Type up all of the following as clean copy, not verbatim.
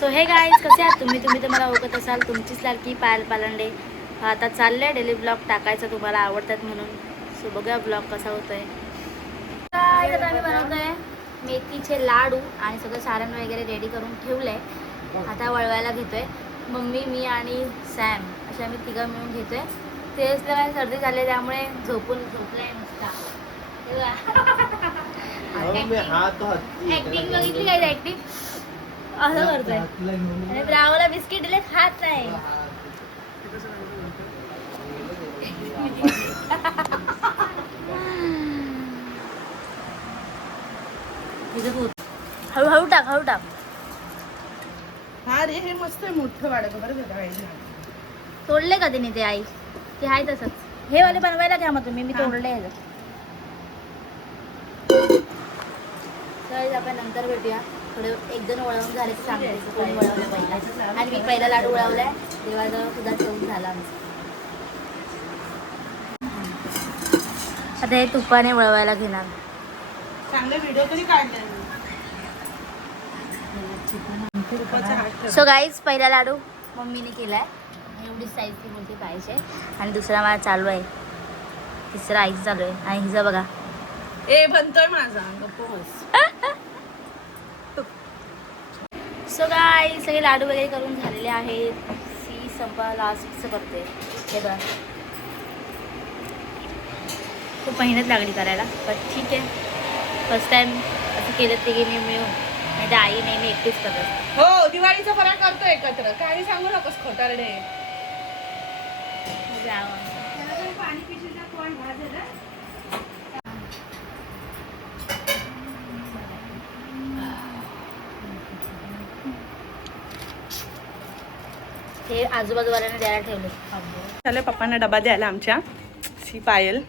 So हे guys, कसे आहात तुम्ही तर मला ओळखत असाल, तुमचीच लाडकी पायल पालंडे. आता चाललंय डेली ब्लॉग टाकायचा, तुम्हाला आवडतात म्हणून. सो बघा ब्लॉग कसा होतोय. आता आम्ही बनवतोय मेथीचे लाडू आणि सगळं सारण वगैरे रेडी करून ठेवलंय. आता वळवायला घेतोय. मम्मी, मी आणि सॅम असे आम्ही तिघं मिळून घेतोय. तेच तर सर्दी झाली त्यामुळे झोपलंय नुसता. ऍक्टिंग बघितली काय? ऍक्टिंग असं करतोय आणि ब्रावला बिस्किट दिले, खात नाही. हळूहळू टाक, हळू टाक. हा रे, हे मस्त आहे, मोठं वाढत बरं झालं. तोडले का तिने ते आई? ते आहे तसंच. हे वाले बनवायला घ्या मग तुम्ही, मी तोडले. तर आपण नंतर भेटूया. थोडे एक दोन वळवून झाले तर सांगते कोणी वळवलं पहिला. आणि मी पहिला लाडू वळवलाय तेव्हा सुद्धा ठेवून झाला आमचं. आता हे तुपाने वळवायला घेणार. चांगले व्हिडिओ तरी काढले. सो गाईज, पहिला लाडू मम्मीने केलाय. एवढी साईजची मोठी पाहिजे. आणि दुसरा मला चालू आहे. तिसरा आईच चालू आहे. आणि हिचं बघा, ए बनतोय माझा गप्प बस. सो गाईज, सगळे लाडू वगैरे करून झालेले आहेत. सी संपा लास्टचं करते. हे बघा, खूप मेहनत लागली करायला, पण ठीक आहे. फर्स्ट टाइम असं केलं ते गेली मिळून. नाही तर आई नेहमी एकटीच करत असते. हो, दिवाळीचा फराळ करतो एकत्र. काही सांगू नकोस खोटारडे. हे आजूबाजूवाल्यांना द्यायला ठेवले. चालेल पप्पांना डबा द्यायला आमच्या. सी पायल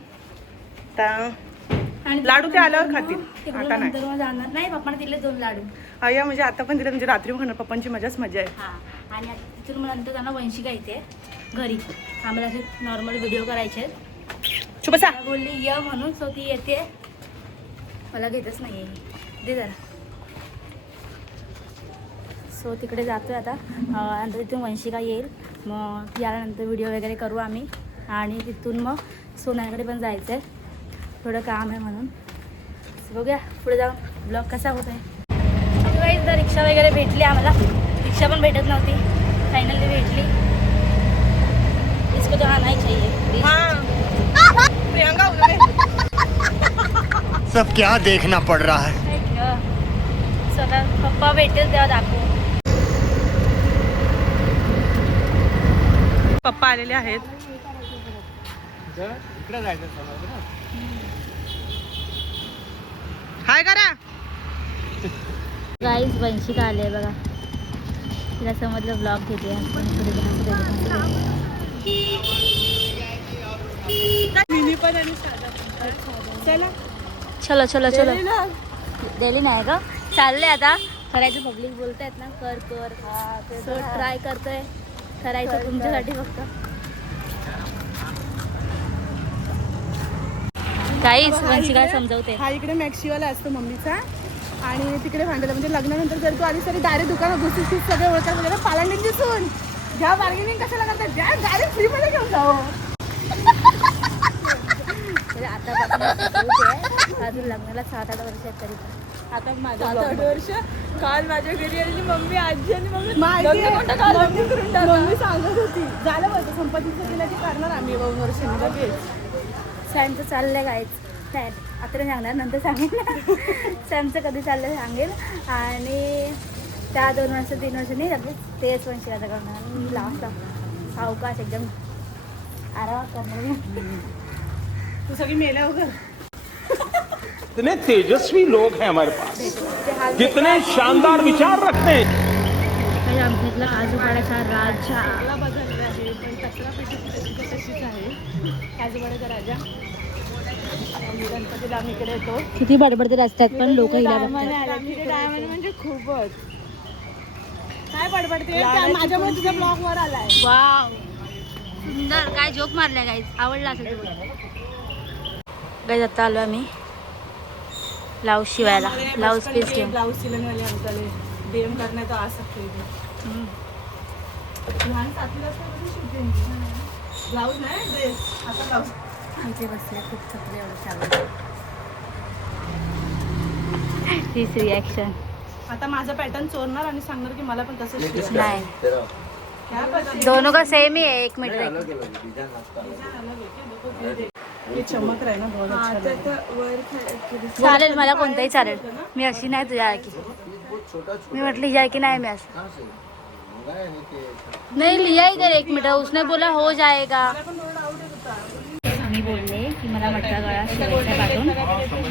आणि लाडू ते आल्यावर खातील. आता नाही. नंतर मग जाणार नाही. पप्पाने दिले 2 लाडू. अय्या, म्हणजे आता पण दिलं, म्हणजे रात्री खाणार. पप्पांची मजाच मजा आहे. हां, आणि तिथून मग नंतर त्यांना वंशिका येते घरी. आम्हाला असे नॉर्मल व्हिडिओ करायचे. शुभसा बोलली ये म्हणून. सो ती येते. मला घेतच नाही आहे, दे जरा. सो तिकडे जातोय आता. नंतर तिथून वंशिका येईल. मग यानंतर व्हिडिओ वगैरे करू आम्ही. आणि तिथून मग सोन्याकडे पण जायचं आहे, थोडं काम आहे म्हणून. बघूया पुढे जाऊन ब्लॉग कसा होत आहे. एकदा रिक्षा वगैरे भेटली आम्हाला. रिक्षा पण भेटत नव्हती, फायनली भेटली. इसको तो आना ही चाहिए. प्रियंका सब क्या देखना पड़ रहा है. स्वतः पप्पा भेटेल तेव्हा दाखवू. पप्पा आलेले आहेत. हाय करा. गाईज, वंशिका आले बघा. तिला समजलं ब्लॉग घेते. मिनी पण आणि साधा. चला चलो चलो चलो. दिली नाही का? चाललंय आता करायचं. पब्लिक बोलतायत ना, कर कर. सो ट्राय करतोय करायचं तुमच्यासाठी फक्त. काहीच वंशिका समजवते. हा इकडे मॅक्सीवाला असतो मम्मीचा. आणि तिकडे भांडायला, म्हणजे लग्नानंतर जर तू आली तरी डायरेक्ट दुकानात घुसतीस, सगळे ओळखतात वगैरे. पालांडीची सून घ्या, बार्गेनिंग कशाला करतात, द्या डायरेक्ट फ्रीमध्ये घेऊन जावं. आता अजून लग्नाला 7-8 वर्ष आहेत तरी. आता माझ्या 7-8 वर्ष. काल माझ्या घरी आलेली मम्मी, आजी आणि मम्मी सांगत होती, झालं बघ संपत्तीचं केलं की करणार आम्ही 2 वर्ष लगेच. सॅमचं चाललंय काहीच आता नाही सांगणार, नंतर सांगेल. सॅमचं कधी चाललंय सांगेल. आणि त्या 2 वर्ष 3 वर्ष नाही लगेच तेच वंशिकाचं करणार. मी लास्ट सावकाश एकदम आरामात करणार. तू सगळी मेल्या वगैरे. कितने तेजस्वी लोग हैं हमारे पास, कितने शानदार विचार रखते हैं. आमच्यातला आजूबाडाचा राजा. बदलला आहे पण कचरा पेटी तशीच आहे. आजूबाडाचा राजा. गणपतीला आम्ही इकडे येतो. किती बडबडते रस्त्यात पण लोक हिला म्हणजे खूपच. काय बडबडते माझ्यामुळे तुझ्या ब्लॉग वर आलाय. वाव, सुंदर. काय जोक मारलाय गाईज, आवडला असेल. गाईज आता आलो आम्ही ब्लाऊज शिवायला. ब्लाऊज पीस घेऊन. ब्लाऊज शिवणवाले आमच्याकडे डीएम करना है तो आ सकते हो. लहान सातवीला असताना शिकते ब्लाऊज नाही ड्रेस आता ब्लाऊज इथे बसले खूप थकले एवढं चालू. तीच रिॲक्शन. आता माझा पॅटर्न चोरणार आणि सांगणार की मला पण तसंच शिकव. नाही क्या पता दोनों का सेम ही है. एक मिनट ये चमक रहा है ना बहुत अच्छा लग रहा है. चालेल मला कोणताही चालेल. मी अशी नाही तुझ्यासारखी. मी म्हटली हिच्यासारखी नाही मी असं. नहीं लिया इधर 1 मिनट. उसने बोला हो जाएगा. मी बोलले की मला मटका गळा शिवायचा काढून.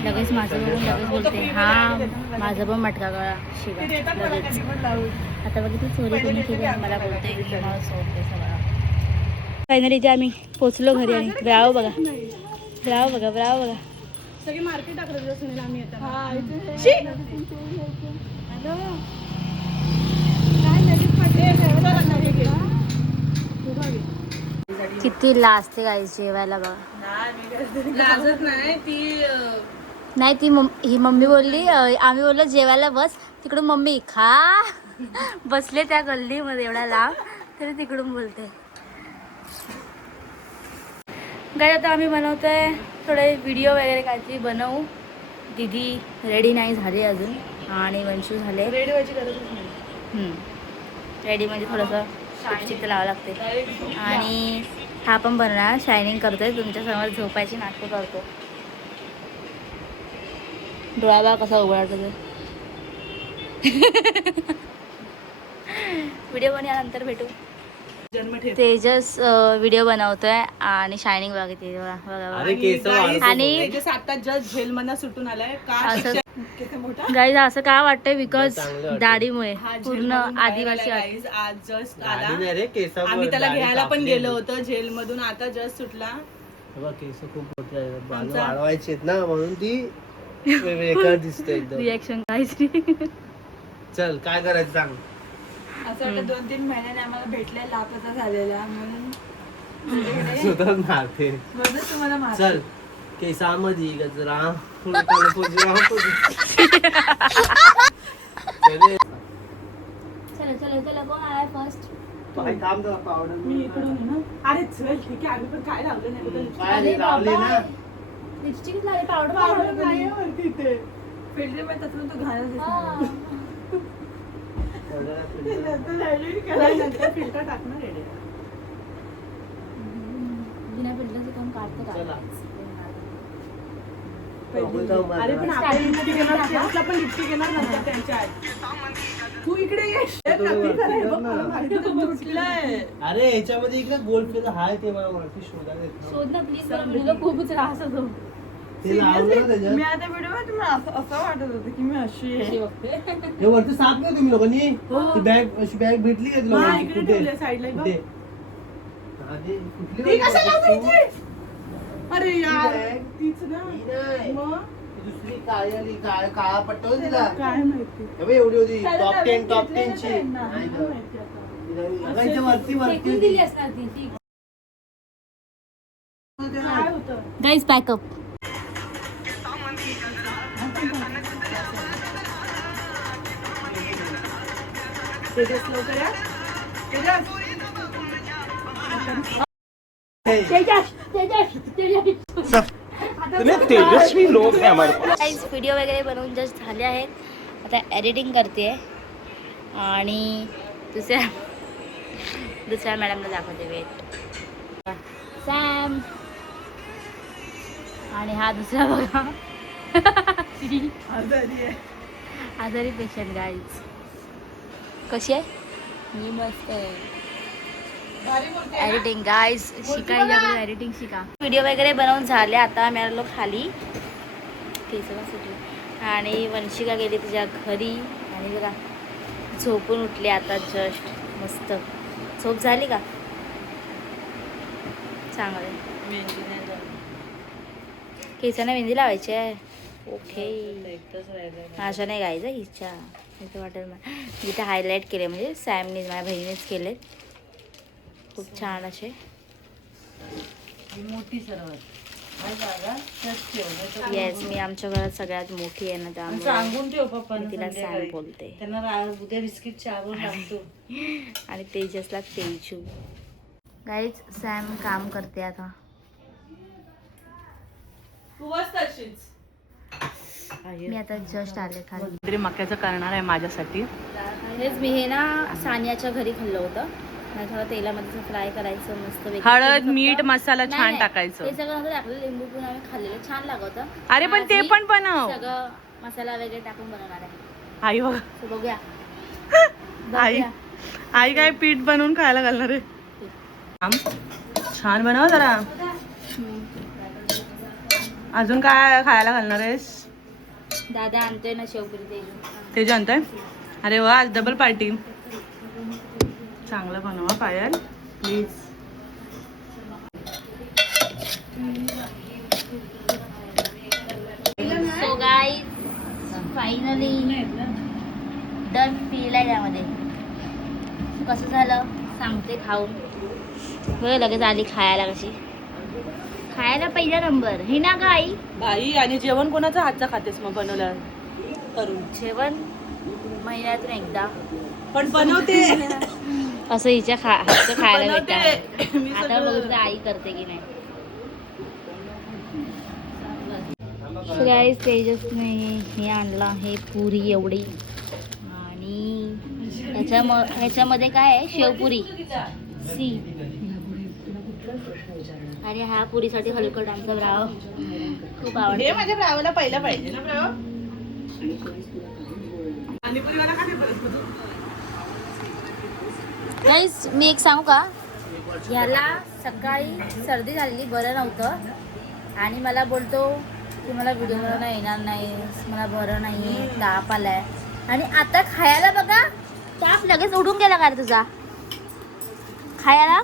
लगेच माझं बघून लगेच बोलते हा माझं पण मटका गळा शिवा लगेच. आता बघितली चोरी कोणी केली आणि मला बोलते की मला सोडते सगळं. फायनली जे आम्ही पोचलो घरी आणि ब्राव बघा ब्राव बघा ब्राव बघा. सगळी मार्केट टाकलं सुनील आम्ही येताना. किती लाजते गाईस जेवायला बघा. लाजत नाही ती नाही ती ही मम्मी बोलली आम्ही बोललो जेवायला बस. तिकडून मम्मी खा बसले त्या गल्लीमध्ये एवढा लांब तरी तिकडून बोलते. गाय आता आम्ही बनवतोय थोडे व्हिडिओ वगैरे काहीतरी बनवू. दीदी रेडी नाही झाली अजून आणि वंशू झाले रेडी व्हायची गरजच नाही. रेडी म्हणजे थोडंसं लिपस्टिक लावावं लागते. आणि हा पण बनणार शायनिंग करतोय तुमच्यासमोर झोपायची नाटकं करतो. डोळा बा कसा उघडतो तो. व्हिडिओ बनल्यानंतर भेटू. जन्म ठेव. तेजस व्हिडिओ बनवतोय आणि शायनिंग बघितली आणि तेजस आता जस्ट जेल मधनं सुटून आलाय का असं किती मोठा गाईज असं का वाटतंय बिकॉज दाढीमुळे हा पूर्ण आदिवासी वाटतं. guys, आज जस्ट आला. आम्ही त्याला घ्यायला पण गेलो होतो जेल मधून. आता जस्ट सुटला. केस खूप मोठे आहेत. बाल आमचा- वाढवायचे आहेत ना म्हणून ती वेगळं दिसते एकदम. रिॲक्शन काहीच नाही. चल काय करायचं सांग. असं वाटतं 2-3 महिन्याने आम्हाला भेटले लापता झालेला म्हणून सुद्धा मारते. तुम्हाला मार. चल केसामध्ये गजरा चला चला चला कोण आलाय फर्स्ट. काम जरा पावडर मी इकडून आहे ना. अरे चल ठीक आहे आम्ही पण काय लावलं नाही कुठं lipstick. काय लावले ना. लिपस्टिक लावली पावडर पावडर नाही आहे वरती इथे. फिल्टर मध्ये त्यातून तू नंतर फिल्टर टाकणार रेडी. बिना फिल्टरचं काम काढतं चला. अरे पण आपण लिपस्टिक येणार केसला पण लिपस्टिक येणार नंतर त्यांच्या आधी. तू इकडे ये. अरे ह्याच्यामध्ये इकडे गोल्ड प्लेच हाय ते मला वरती शोधायला येत नव्हतं. शोध ना प्लीज. मुलं खूपच त्रास होतो. ते लावलं ना त्याच्यात. मी आता व्हिडिओ तुम्हाला असं वाटत होतं की मी अशी आहे. हे वरती साफ नाही तुम्ही लोकांनी. ती बॅग अशी बॅग भेटली का तुला? हा, इकडे ठेवलंय साईडला बघ. कुठे? आणि कुठली ती बॅग कशाला वापरतो? लावली इथे? अरे यार बॅग? तीच ना. ही नाही. मग दुसरी काळी आली काळा पट्टा होता तिला. काय माहिती. हे बघ, एवढी होती त्याला टॉप नवीन 10 टॉप घेतलेलं 10 ची ते ना. नाही काय गं. माहिती आता. तिला इथं वरती फेकून होती. दिली असणार ती. काय होतं. Guys pack up. तेजस लवकर या. तेजस. इतने तेजस्वी लोग हैं हमारे पास. गाईज व्हिडिओ वगैरे बनवून जस्ट झाले आहेत. आता एडिटिंग करते आणि दुसऱ्या मॅडमला दाखवते. वेट सॅम आणि हा दुसरा बघा आजारी आहे. आजारी पेशंट. गाईज कशी आहे. मी मस्त आहे. एडिटिंग गाईज शिकायला एडिटिंग शिका. व्हिडिओ वगैरे बनवून झाले. आता आम्ही आलो खाली केसला सुटली आणि वंशिका गेली तिच्या घरी आणि बघा झोपून उठली आता जस्ट. मस्त झोप झाली का. चांगलं. केसांना मेहंदी लावायची आहे. ओके माझ्या नाही गायचं हिच्या इथं वाटेल मला. इथे हायलाईट केले म्हणजे सॅमने माझ्या बहिणीनेच केले. खूप छान असे. मोठी सरळ येस, मी आमच्या घरात सगळ्यात मोठी आहे ना, त्यामुळे सांगून ठेव पप्पांना मी तिला सॅम संध्याकाळी. बोलते. त्यांना उद्या बिस्किट चहावर लागतो. आणि तेजसला तेजू. गाईज, सॅम काम करते आता. मी आता जस्ट आले खाली. तरी मक्याचं करणार आहे माझ्यासाठी. हेच मी हे ना सानियाच्या घरी खाल्लं होतं. मला थोडं तेलामध्ये फ्राय करायचं मस्त. हळद, मीठ, मसाला छान टाकायचं. ते सगळं नंतर टाकलं, लिंबू पण आम्ही खाल्लेलं छान लागतं. अरे पण ते पण बनव. सगळं मसाला वगैरे टाकून बनवणार आहे. आई बघ, So, बघूया. आई आई काय पीठ बनवून खायला घालणार आहे. छान बनव जरा. अजून काय खायला घालणार आहेस? दादा आणतोय ना शेवपुरी तेजू. ते जानतोय. अरे वा, आज डबल पार्टी. चांगलं बनवा Payal please. So guys, finally done feel आहे त्यामध्ये. कसं झालं सांगते खाऊन. बरं, लगेच आली खायला. कशी खायला पहिला नंबर हे ना गाई. बाई, आणि जेवण कोणाचं हातचं खातेस मग बनवलं करून? जेवण महिन्यातून एकदा पण बनवते. असं हिच्या हातचं खायला भेटतं. मी आता बघू तर आई करते की नाही. So guys, तेजसने हे आणलं आहे पुरी एवढी. आणि ह्याच्यामध्ये काय आहे, शेवपुरी सी. आणि ह्या पुरीसाठी हलकट आमचा ब्राव खूप आवडतो. हे माझ्या ब्रावाला पहिलं पाहिजे ना ब्राव. पाणीपुरीवाला का नाही बोलत तू? गाईस, मी एक सांगू का, ह्याला सकाळी सर्दी झालेली, बरं नव्हतं. आणि मला बोलतो की मला व्हिडिओ बनवणं येणार नाही, मला बरं नाही, ताप आलाय. आणि आता खायला बघा, ताप लगेच उडून गेला का रे तुझा खायला.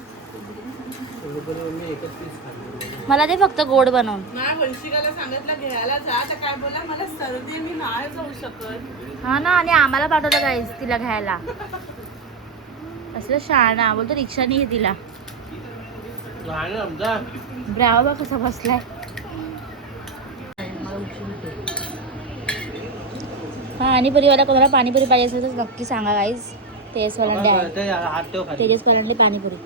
मला ते फक्त गोड बनवून. माझ्या वंशिकाला सांगितलं घ्यायला जा, तर काय बोला मला सर्दी, मी नाही जाऊ शकत. हा ना, आणि आम्हाला पाठवलं गाईस तिला घ्यायला. असलं शहाणा, बोलतो रिक्षाने घे तिला. ब्राव बा कसा बसलाय. हा, पाणीपुरीवाला कोणाला पाणीपुरी पाहिजे असेल तर नक्की सांगा गाईज. तेजस पलांडे आहे, तेजस पलांडे पाणीपुरी.